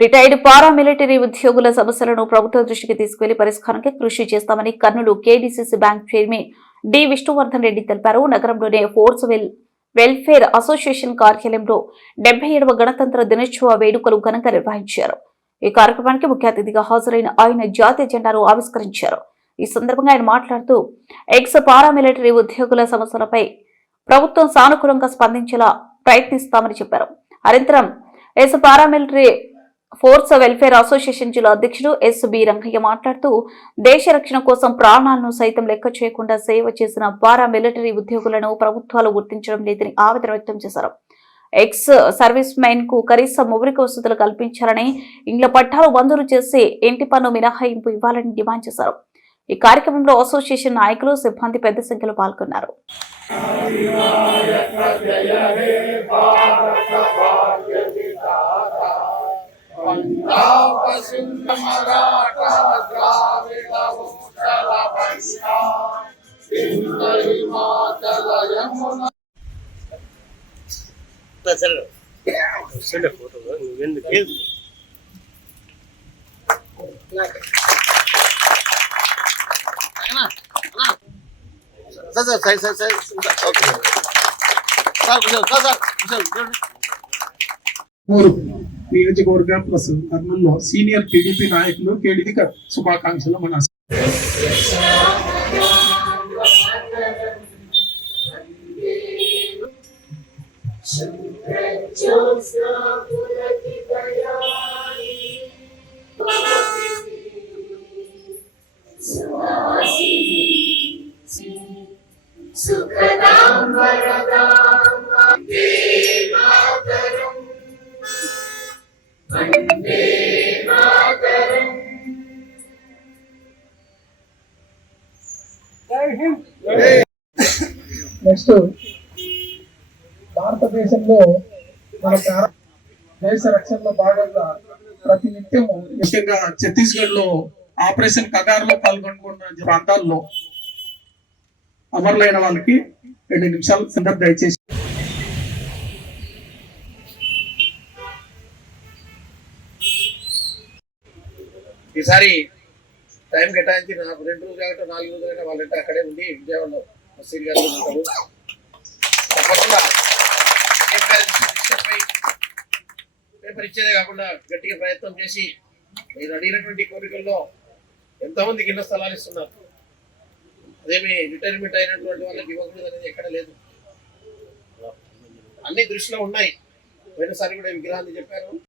Retired paramilitary ఉద్యోగుల సమస్యలను ప్రభుత్వ దృష్టికి తీసుకువెళ్ళి పరిష్కారానికి కృషి చేస్తామని Kurnool KDCC bank chairman D Vishnuvardhan Reddy తెలిపారు. నగరంలోని ఫోర్స్ వెల్ వెల్ఫేర్ అసోసియేషన్ కార్యాలయంలో డెబ్బై ఏడవ గణతంత్ర దినోత్సవ వేడుకలు ఘనంగా నిర్వహించారు. ఈ కార్యక్రమానికి ముఖ్య అతిథిగా హాజరైన ఆయన జాతీయ జెండాను ఆవిష్కరించారు. ఈ సందర్భంగా ఆయన మాట్లాడుతూ ఎక్స్ పారామిలిటరీ ఉద్యోగుల సమస్యలపై ప్రభుత్వం సానుకూలంగా స్పందించేలా ప్రయత్నిస్తామని చెప్పారు. అనంతరం yes paramilitary force welfare association జిల్లా అధ్యక్షుడు ఎస్ బి రంగయ్య మాట్లాడుతూ దేశ రక్షణ కోసం ప్రాణాలను సైతం లెక్క చేయకుండా సేవ చేసిన పారా మిలిటరీ ఉద్యోగులను ప్రభుత్వాలు గుర్తించడం లేదని ఆవేదన వ్యక్తం చేశారు. ఎక్స్ సర్వీస్ మెన్కు కనీస మౌలిక వసతులు కల్పించాలని ఇండ్ల పట్టాలు మంజూరు చేసి ఇంటి పన్ను మినహాయింపు ఇవ్వాలని డిమాండ్ చేశారు. ఈ కార్యక్రమంలో అసోసియేషన్ నాయకులు సిబ్బంది పెద్ద సంఖ్యలో పాల్గొన్నారు. సింధ్ మరాఠా ద్రావిడ ఉత్తర సింధ హిమాచల యమున వస్తుండే ఫోటో నువ్వెందుకు sir sir sir sir sir okay sir కూర్చోండి సార్ సార్ నియోజకవర్గ ప్లస్ కర్నూలులో సీనియర్ టీడీపీ నాయకులు కేడీపీ శుభాకాంక్షలు మన సుఖదాం వరదాం వందే మాతరం. నెక్స్ట్ భారతదేశంలో మన దేశ రక్షణలో భాగంగా ప్రతి నిత్యము ముఖ్యంగా ఛత్తీస్గఢ్లో ఆపరేషన్ కగార్లో పాల్గొనుకున్న ప్రాంతాల్లో అమరులైన వాళ్ళకి రెండు నిమిషాలు సందర్భ దయచేసి. ఈసారి టైం కేటాయించి నాకు రెండు రోజులు కాబట్టి నాలుగు రోజులు కంటే వాళ్ళంటే అక్కడే ఉండి విజయవాడలో మసీద్ గారు ఉంటారు. తప్పకుండా పేపర్ ఇచ్చేదే కాకుండా గట్టిగా ప్రయత్నం చేసి నేను అడిగినటువంటి కోరికల్లో ఎంతమంది ఇళ్ళ స్థలాలు ఇస్తున్నారు. అదేమి రిటైర్మెంట్ అయినటువంటి వాళ్ళకి ఇవ్వకూడదు అనేది ఎక్కడ లేదు. అన్ని దృష్టిలో ఉన్నాయి. పోయినసారి కూడా విగ్రహాన్ని చెప్పారు.